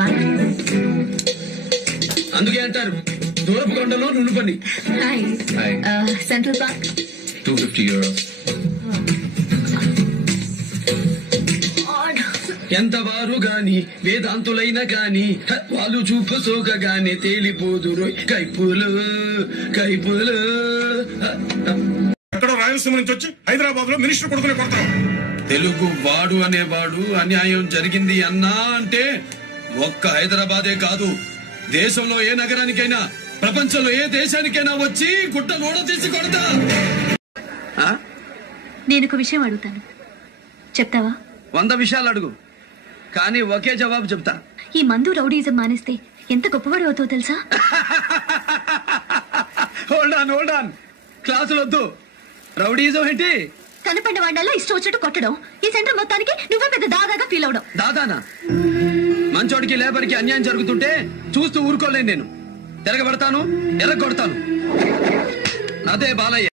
Bye. అందుకే అంటారు దూరపు కొండలో నువ్వు పని. హాయ్. Central park. 250 euros. ఎంత వారు గాని వేదాంతులైన గాని వాళ్ళు చూపు సోకగానే తేలిపోదురు కైపులు కైపులు. ఎక్కడో రాయలసీమ నుంచి వచ్చి హైదరాబాద్ లో మినిస్టర్ కొడుకునే కొడతాం. తెలుగు వాడు అనేవాడు అన్యాయం జరిగింది అన్నా అంటే ఒక్క హైదరాబాదే కాదు, దేశంలో ఏ నగరానికైనా ప్రపంచంలో ఏ దేశానికైనా వచ్చి గుట్ట నోడ తీసి కొడతా. నేను ఒక విషయం అడుగుతాను, చెప్తావా? 100 విషయాలు అడుగు, కానీ ఒకే జవాబు చెప్తా. ఈ మందు రౌడీజం మానేస్తే ఎంత గొప్పవాడు అవుతావు తెలుసా? హోల్డ్ ఆన్ క్లాసులు వద్దు. రౌడీజం ఏంటి? కనపడ్డ వాడాలో ఇష్టం వచ్చినట్టు కొట్టడం, ఈ సెంటర్ మొత్తానికి నువ్వే పెద్ద దాదాగా ఫీల్ అవడం. దాదానా? మంచోడికి లేబర్కి అన్యాయం జరుగుతుంటే చూస్తూ ఊరుకోలేను నేను. తిరగబడతాను, ఎర్రగొడతాను. అదే బాలయ్య.